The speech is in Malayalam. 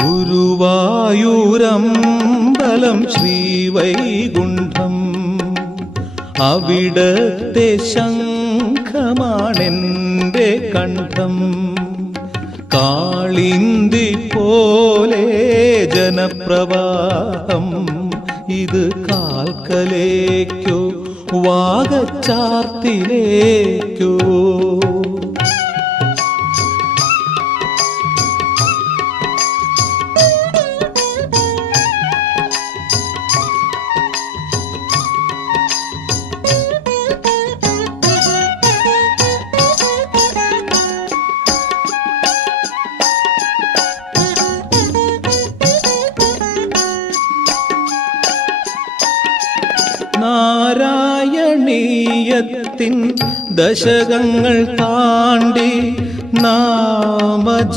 ഗുരുവായൂരം ഗുരുവായൂരമ്പലം ശ്രീവൈകുണ്ഠം അവിടത്തെ ശംഖമാണെൻ്റെ കണ്ഠം കാളിന്തി പോലെ ജനപ്രവാഹം ഇത് കാൽക്കലേക്കു വാഗച്ചാർത്തിലേക്കു നാരായണീയത്തിൻ ദശകങ്ങൾ താണ്ടി നാമജപങ്ങളിൽ